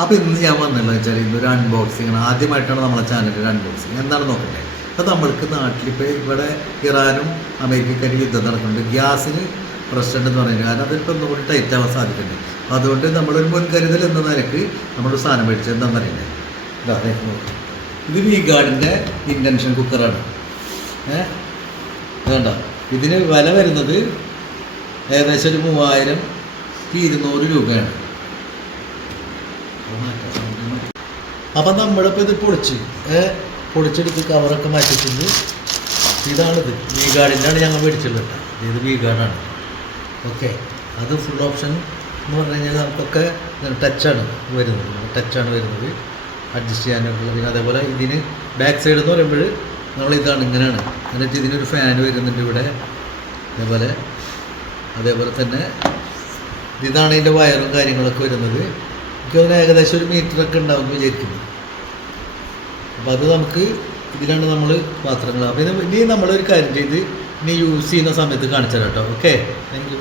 അപ്പോൾ ഇന്ന് ഞാൻ വന്നിട്ടുള്ളത് വെച്ചാൽ ഇന്നൊരു അൺബോക്സിങ്. ആദ്യമായിട്ടാണ് നമ്മളെ ചാനലിൽ അൺബോക്സിങ്. എന്താണ് നോക്കണ്ടേ, അപ്പോൾ നമ്മൾക്ക് നാട്ടിലിപ്പോൾ ഇവിടെ ഇറാനും അമേരിക്കക്കാരും യുദ്ധം നടക്കുന്നുണ്ട്. ഗ്യാസിന് പ്രശ്നമുണ്ടെന്ന് പറയുന്നത് കാരണം അതിപ്പോൾ ഒന്നുകൂടി ടൈറ്റ് ആവാൻ സാധിക്കുന്നുണ്ട്. അപ്പോൾ അതുകൊണ്ട് നമ്മളൊരു മുൻകരുതൽ എന്ന നിലക്ക് നമ്മളൊരു സാധനം മേടിച്ചത് എന്താണെന്ന് അറിയണ്ടേ. ഇതാ നോക്കാം, ഇത് വീഗാർഡിൻ്റെ ഇൻഡക്ഷൻ കുക്കറാണ്. വേണ്ട, ഇതിന് വില വരുന്നത് ഏകദേശം ഒരു 3200 രൂപയാണ്. അപ്പം നമ്മളിപ്പോൾ ഇത് പൊളിച്ചെടുത്ത് കവറൊക്കെ മാറ്റിയിട്ടുണ്ട്. ഇതാണിത് വീഗാർഡിൻ്റെയാണ് ഞങ്ങൾ മേടിച്ചുള്ളത്. ഇത് വീഗാർഡാണ്. ഓക്കെ, അത് ഫുൾ ഓപ്ഷൻ എന്ന് പറഞ്ഞു കഴിഞ്ഞാൽ നമുക്കൊക്കെ ടച്ചാണ് വരുന്നത്, അഡ്ജസ്റ്റ് ചെയ്യാനൊക്കെ. പിന്നെ അതേപോലെ ഇതിന് ബാക്ക് സൈഡ് എന്ന് പറയുമ്പോൾ നമ്മളിതാണ് ഇങ്ങനെയാണ്. എന്നിട്ട് ഇതിനൊരു ഫാൻ വരുന്നുണ്ട് ഇവിടെ. അതേപോലെ തന്നെ ഇതാണ് ഇതിൻ്റെ വയറും കാര്യങ്ങളൊക്കെ വരുന്നത്. എനിക്കതിന് ഏകദേശം 1 മീറ്ററൊക്കെ ഉണ്ടാവുമെന്ന് വിചാരിക്കുന്നു. അപ്പോൾ അത് നമുക്ക് ഇതിലാണ് നമ്മൾ പാത്രങ്ങൾ. അപ്പോൾ ഇനി നമ്മളൊരു കാര്യം ചെയ്ത് ഇനി യൂസ് ചെയ്യുന്ന സമയത്ത് കാണിച്ചു തരാം കേട്ടോ. Okay, thank you.